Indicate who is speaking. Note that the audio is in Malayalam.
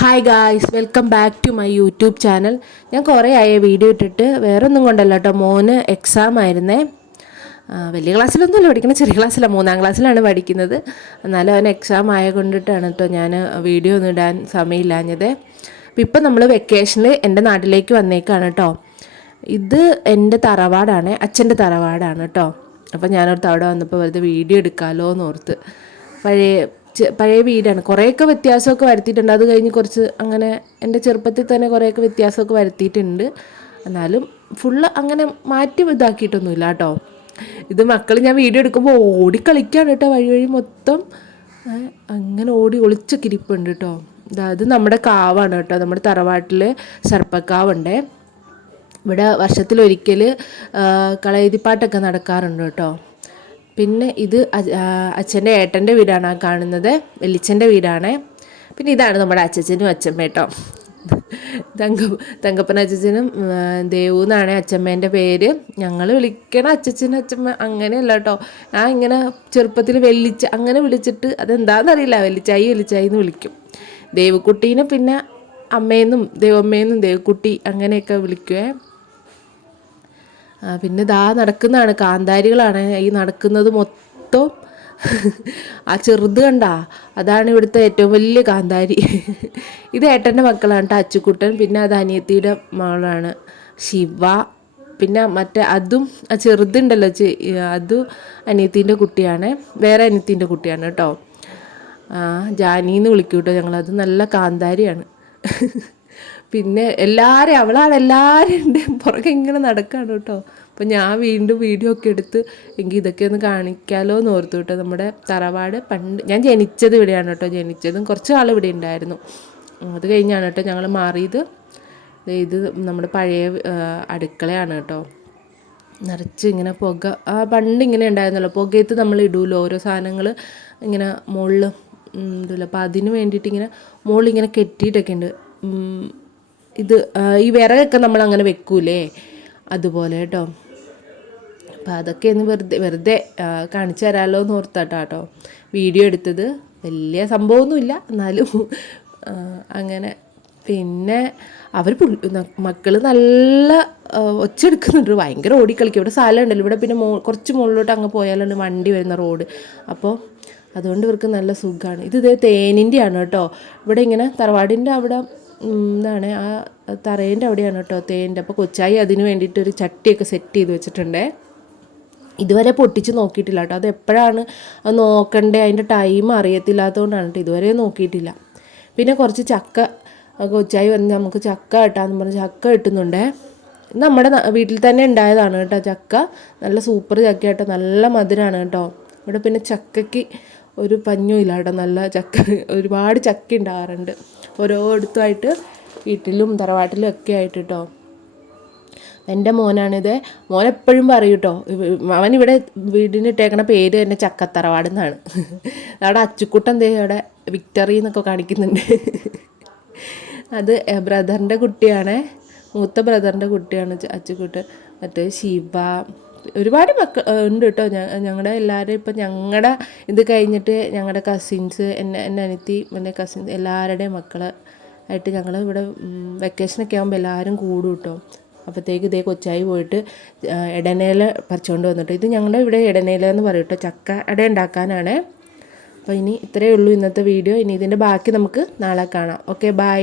Speaker 1: Hi guys welcome back to my YouTube channel ഞാൻ കുറേ ആയ വീഡിയോ ഇട്ടിട്ട് വേറെ ഒന്നും കൊണ്ടല്ല കേട്ടോ മോന് എക്സാം ആയിരുന്നേ. വലിയ ക്ലാസ്സിലൊന്നുമല്ല പഠിക്കുന്നത് ചെറിയ ക്ലാസ്സിലാണ് മൂന്നാം ക്ലാസ്സിലാണ് പഠിക്കുന്നത്. എന്നാലും അവൻ എക്സാം ആയ കൊണ്ടിട്ടാണ് കേട്ടോ ഞാൻ വീഡിയോ ഒന്നും ഇടാൻ സമയമില്ലാഞ്ഞത്. അപ്പം ഇപ്പം നമ്മൾ വെക്കേഷനിൽ എന്റെ നാട്ടിലേക്ക് വന്നേക്കാണ് കേട്ടോ ഇത് എന്റെ തറവാടാണ്. അച്ഛന്റെ തറവാടാണ് കേട്ടോ അപ്പം ഞാനോർത്ത് അവിടെ വന്നപ്പോൾ വെറുതെ വീഡിയോ എടുക്കാമല്ലോ എന്ന് ഓർത്ത് പഴയ പഴയ വീടാണ്. കുറേയൊക്കെ വ്യത്യാസമൊക്കെ വരുത്തിയിട്ടുണ്ട്. അത് കഴിഞ്ഞ് കുറച്ച് അങ്ങനെ എന്റെ ചെറുപ്പത്തിൽ തന്നെ കുറേയൊക്കെ വ്യത്യാസമൊക്കെ വരുത്തിയിട്ടുണ്ട്. എന്നാലും ഫുള്ള് അങ്ങനെ മാറ്റി ഇതാക്കിയിട്ടൊന്നുമില്ല കേട്ടോ. ഇത് മക്കൾ ഞാൻ വീഡിയോ എടുക്കുമ്പോൾ ഓടി കേട്ടോ വഴി വഴി മൊത്തം. അങ്ങനെ ഓടി ഒളിച്ചൊക്കെ ഇരിപ്പുണ്ട് കേട്ടോ. അതായത് നമ്മുടെ കാവാണ് കേട്ടോ. നമ്മുടെ തറവാട്ടിൽ സർപ്പക്കാവുണ്ടേ. ഇവിടെ വർഷത്തിലൊരിക്കൽ കളയതിപ്പാട്ടൊക്കെ നടക്കാറുണ്ട് കേട്ടോ. പിന്നെ ഇത് അച്ഛന്റെ ഏട്ടന്റെ വീടാണ് കാണുന്നത്. വെല്ലിച്ചന്റെ വീടാണ്. പിന്നെ ഇതാണ് നമ്മുടെ അച്ഛച്ചനും അച്ഛമ്മ കേട്ടോ. തങ്ക തങ്കപ്പൻ അച്ഛച്ചനും ആ, ദേവു എന്നാണ് അച്ഛമ്മേന്റെ പേര്. ഞങ്ങൾ വിളിക്കണ അച്ഛച്ചൻ അച്ഛമ്മ അങ്ങനെയല്ല കേട്ടോ. ഞാൻ ഇങ്ങനെ ചെറുപ്പത്തിൽ വെല്ലിച്ച അങ്ങനെ വിളിച്ചിട്ട് അതെന്താണെന്നറിയില്ല വെല്ലിച്ചായി വെല്ലിച്ചായി എന്ന് വിളിക്കും. ദേവുക്കുട്ടീനെ പിന്നെ അമ്മേന്നും ദേവമ്മേന്നും ദേവക്കുട്ടി അങ്ങനെയൊക്കെ വിളിക്കുവേ. പിന്നെ ദാ നടക്കുന്നതാണ് കാന്താരികളാണ് ഈ നടക്കുന്നത് മൊത്തം. ആ ചെറുത് കണ്ടാ അതാണ് ഇവിടുത്തെ ഏറ്റവും വലിയ കാന്താരി. ഇത് ഏട്ടന്റെ മക്കളാണ് കേട്ടോ അച്ചുക്കുട്ടൻ പിന്നെ അത് അനിയത്തിയുടെ മകളാണ് ശിവ പിന്നെ മറ്റേ അതും ആ ചെറുതുണ്ടല്ലോ അതും അനിയത്തിന്റെ കുട്ടിയാണ് വേറെ അനിയത്തിന്റെ കുട്ടിയാണ് കേട്ടോ ജാനിന്ന് വിളിക്കൂട്ടോ കേട്ടോ ഞങ്ങളത് നല്ല കാന്താരിയാണ്. പിന്നെ എല്ലാവരും അവളാണ് എല്ലാവരും ഉണ്ട് പുറകെ ഇങ്ങനെ നടക്കാണ് കേട്ടോ. അപ്പം ഞാൻ വീണ്ടും വീഡിയോ ഒക്കെ എടുത്ത് എങ്കിൽ ഇതൊക്കെ ഒന്ന് കാണിക്കാലോ എന്ന് ഓർത്തു കേട്ടോ. നമ്മുടെ തറവാട് പണ്ട് ഞാൻ ജനിച്ചത് ഇവിടെയാണ് കേട്ടോ. ജനിച്ചതും കുറച്ച് ആൾ ഇവിടെ ഉണ്ടായിരുന്നു. അത് കഴിഞ്ഞാണ് കേട്ടോ ഞങ്ങൾ മാറിയത്. ഇത് നമ്മുടെ പഴയ അടുക്കളയാണ് കേട്ടോ. നിറച്ച് ഇങ്ങനെ പുക ആ പണ്ട് ഇങ്ങനെ ഉണ്ടായിരുന്നല്ലോ. പുകയത്ത് നമ്മൾ ഇടുമല്ലോ ഓരോ സാധനങ്ങൾ ഇങ്ങനെ മുകളിൽ ഇതില്ല അപ്പോൾ അതിന് വേണ്ടിയിട്ട് ഇങ്ങനെ മുകളിൽ ഇങ്ങനെ കെട്ടിയിട്ടൊക്കെ ഉണ്ട്. ഇത് ഈ വിറകൊക്കെ നമ്മൾ അങ്ങനെ വെക്കൂലേ? അതുപോലെ കേട്ടോ. അപ്പം അതൊക്കെ ഒന്ന് വെറുതെ വെറുതെ കാണിച്ചു തരാമല്ലോ എന്ന് ഓർത്താട്ടോ കേട്ടോ വീഡിയോ എടുത്തത് വലിയ സംഭവമൊന്നുമില്ല. എന്നാലും അങ്ങനെ. പിന്നെ അവർ മക്കൾ നല്ല ഒച്ച ഒച്ചെടുക്കുന്നുണ്ട് ഭയങ്കര ഓടിക്കളിക്കും. ഇവിടെ സ്ഥലം ഉണ്ടല്ലോ. ഇവിടെ പിന്നെ മോ കുറച്ച് മുകളിലോട്ട് അങ്ങ് പോയാലാണ് വണ്ടി വരുന്ന റോഡ്. അപ്പോൾ അതുകൊണ്ട് ഇവർക്ക് നല്ല സുഖമാണ് ഇത് ഇതേ തേനിന്റെയാണ് കേട്ടോ. ഇവിടെ ഇങ്ങനെ തറവാടിന്റെ അവിടെ എന്താണ് ആ തറേന്റെ അവിടെയാണ് കേട്ടോ തേന്റെ അപ്പോൾ കൊച്ചായി അതിന് വേണ്ടിയിട്ട് ഒരു ചട്ടിയൊക്കെ സെറ്റ് ചെയ്ത് വെച്ചിട്ടുണ്ടേ. ഇതുവരെ പൊട്ടിച്ച് നോക്കിയിട്ടില്ല കേട്ടോ അത് എപ്പോഴാണ് അത് നോക്കണ്ടേ? അതിന്റെ ടൈം അറിയത്തില്ലാത്തതുകൊണ്ടാണ് കേട്ടോ ഇതുവരെ നോക്കിയിട്ടില്ല. പിന്നെ കുറച്ച് ചക്ക കൊച്ചായി വന്ന് നമുക്ക് ചക്ക കിട്ടാന്ന് പറഞ്ഞ് ചക്ക കിട്ടുന്നുണ്ടേ നമ്മുടെ വീട്ടിൽ തന്നെ ഉണ്ടായതാണ് കേട്ടോ ചക്ക. നല്ല സൂപ്പർ ചക്ക കേട്ടോ നല്ല മധുരമാണ് കേട്ടോ ഇവിടെ പിന്നെ ചക്കയ്ക്ക് ഒരു പഞ്ഞും ഇല്ല കേട്ടോ നല്ല ചക്ക ഒരുപാട് ചക്ക ഉണ്ടാകാറുണ്ട് ഓരോരുത്തമായിട്ട് വീട്ടിലും തറവാട്ടിലും ഒക്കെ ആയിട്ട് കേട്ടോ എന്റെ മോനാണിത്. മോൻ എപ്പോഴും പറയും കേട്ടോ അവൻ ഇവിടെ വീടിന് ഇട്ടേക്കണ പേര് തന്നെ ചക്കത്തറവാട് എന്നാണ്. അവിടെ അച്ചുക്കുട്ടൻ ദേ അവിടെ വിക്ടറി എന്നൊക്കെ കാണിക്കുന്നുണ്ട്. അത് ബ്രദറിന്റെ കുട്ടിയാണ്. മൂത്ത ബ്രദറിന്റെ കുട്ടിയാണ് അച്ചുക്കൂട്ട് മറ്റേ ശിവ ഒരുപാട് മക്കൾ ഉണ്ട് കേട്ടോ. ഞങ്ങളുടെ എല്ലാവരും ഇപ്പം ഞങ്ങളുടെ ഇത് കഴിഞ്ഞിട്ട് ഞങ്ങളുടെ കസിൻസ് എന്നെ എന്റെ അനിയത്തി എന്റെ കസിൻസ് എല്ലാവരുടെയും മക്കൾ ആയിട്ട് ഞങ്ങൾ ഇവിടെ വെക്കേഷനൊക്കെ ആകുമ്പോൾ എല്ലാവരും കൂടും കേട്ടോ. അപ്പോഴത്തേക്ക് ഇതേ കൊച്ചായി പോയിട്ട് ഇടനേല പറിച്ചുകൊണ്ട് വന്നിട്ട്. ഇത് ഞങ്ങളുടെ ഇവിടെ ഇടനേല എന്ന് പറയും കേട്ടോ. ചക്ക അട ഉണ്ടാക്കാനാണ് അപ്പോൾ ഇനി ഇത്രയേ ഉള്ളൂ ഇന്നത്തെ വീഡിയോ. ഇനി ഇതിന്റെ ബാക്കി നമുക്ക് നാളെ കാണാം. Okay bye